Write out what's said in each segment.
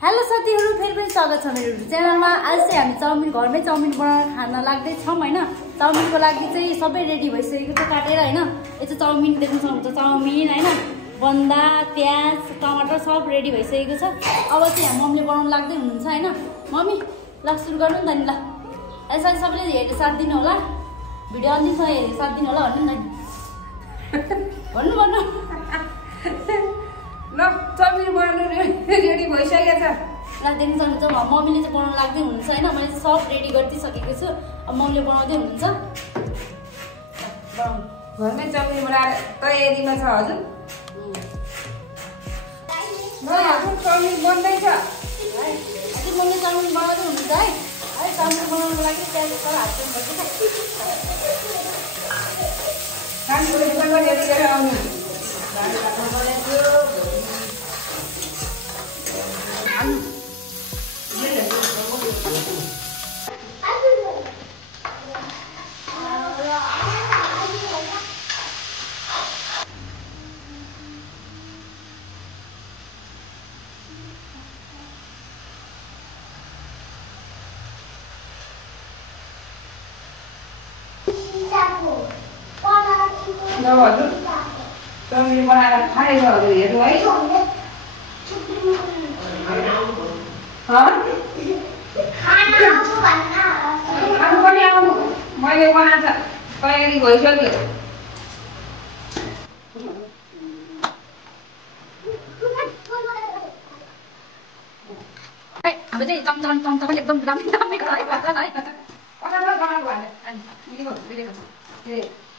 Hello साथीहरु, फेरि पनि स्वागत छ मेरो युट्युब च्यानलमा। आज चाहिँ हामी चाउमिन घरमै चाउमिन बनाएर खान लाग्दै छौं हैन। चाउमिनको लागि चाहिँ सबै रेडी भइसकेको छ काटेर हैन। यो चाहिँ चाउमिन देख्न सक्नुहुन्छ, चाउमिन हैन, बन्दा, प्याज, टमाटर सब रेडी भइसकेको छ। अब चाहिँ हामी मम्मीले बनाउन लाग्दै हुनुहुन्छ हैन। मम्मी ल सुरु गर्नु नि त नि ल। यसरी सबैले हेरेर साथ दिनु होला। भिडियो अन्तिमसम्म हेरेर साथ दिनु होला भन्नु नि भन्नु ल चाउमिन बनाउनु रेडी भइसकेको छ। ल देख्न सक्नुहुन्छ मम्मीले चाहिँ बनाउन लाग्दै हुनुहुन्छ हैन। मैले चाहिँ सब रेडी गरिदिइसकेको छु। अब मम्मीले बनाउँदै हुनुहुन्छ। घरमै चाउमिन बनाएर तयारीमा छ हजुर। ल हजुर चाउमिन बन्दैछ। हजुर मम्मीले चाउमिन बनाउँदै हुनुहुन्छ है। है चाउमिन बनाउनको लागि प्याज सर हाल्नु पर्छ। खानपुरै पनि रेडी गरेर आउनु। ल हजुर चाउमिन बनाएर खाएर हजुर हेर्नु है। खानु पनि आउनु, मैले बनाएको तयारी भइसक्यो। हाम्रो चाहिँ चम्चा एकदम दामी दामी गराएको छ है।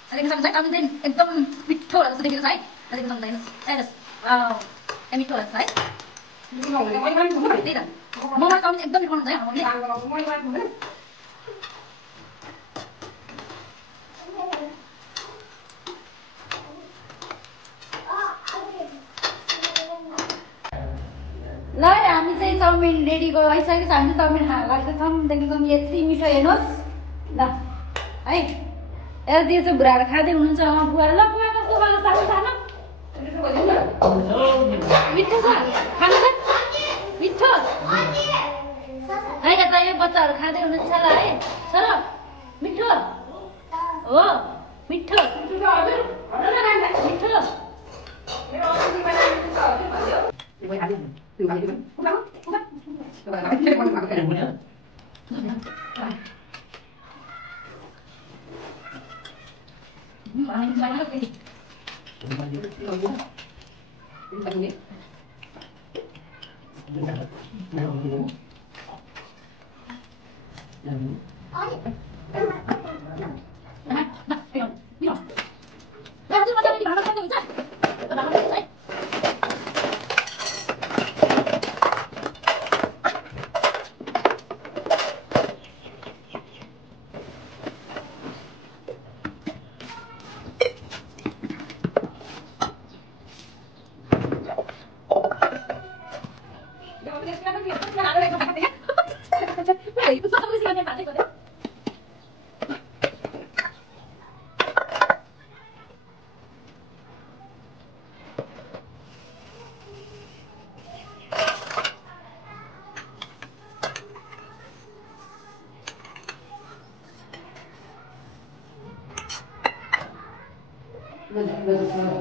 देख्न सक्नुहुन्छ चाउमिन चाहिँ एकदम मिठो होला जस्तो देखेको छ है। देख्न सक्नुहुन्छ मिठो होला है। त्यही त मोमो चाउमिन एकदम मिठो हुन्छ है हामीले। ल हामी चाहिँ चाउमिन रेडी भइसकेको छ। हामी चाउमिन खान लाग्दैछौँ। देख्न सक्नुहुन्छ यति मिठो हेर्नुहोस् ल है। यति चाहिँ बुढाहरू खाँदै हुनुहुन्छ। बुवा ल बुवा कस्तो खानु सानो सानो मिठो छ खानु त मिठो है। यता यो बच्चाहरू खाँदै हुनुहुन्छ ल है। सर मिठो हो मिठो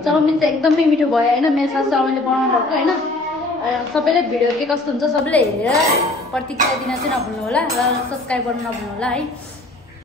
चाउमिन चाहिँ एकदमै मिठो भयो होइन। मेरो सासु चाउमिनले बनाउनु भएको होइन। सबैले भिडियो के कस्तो हुन्छ सबैले हेरेर प्रतिक्रिया दिन चाहिँ नभुल्नु होला र सब्सक्राइब गर्नु नभुल्नु होला है।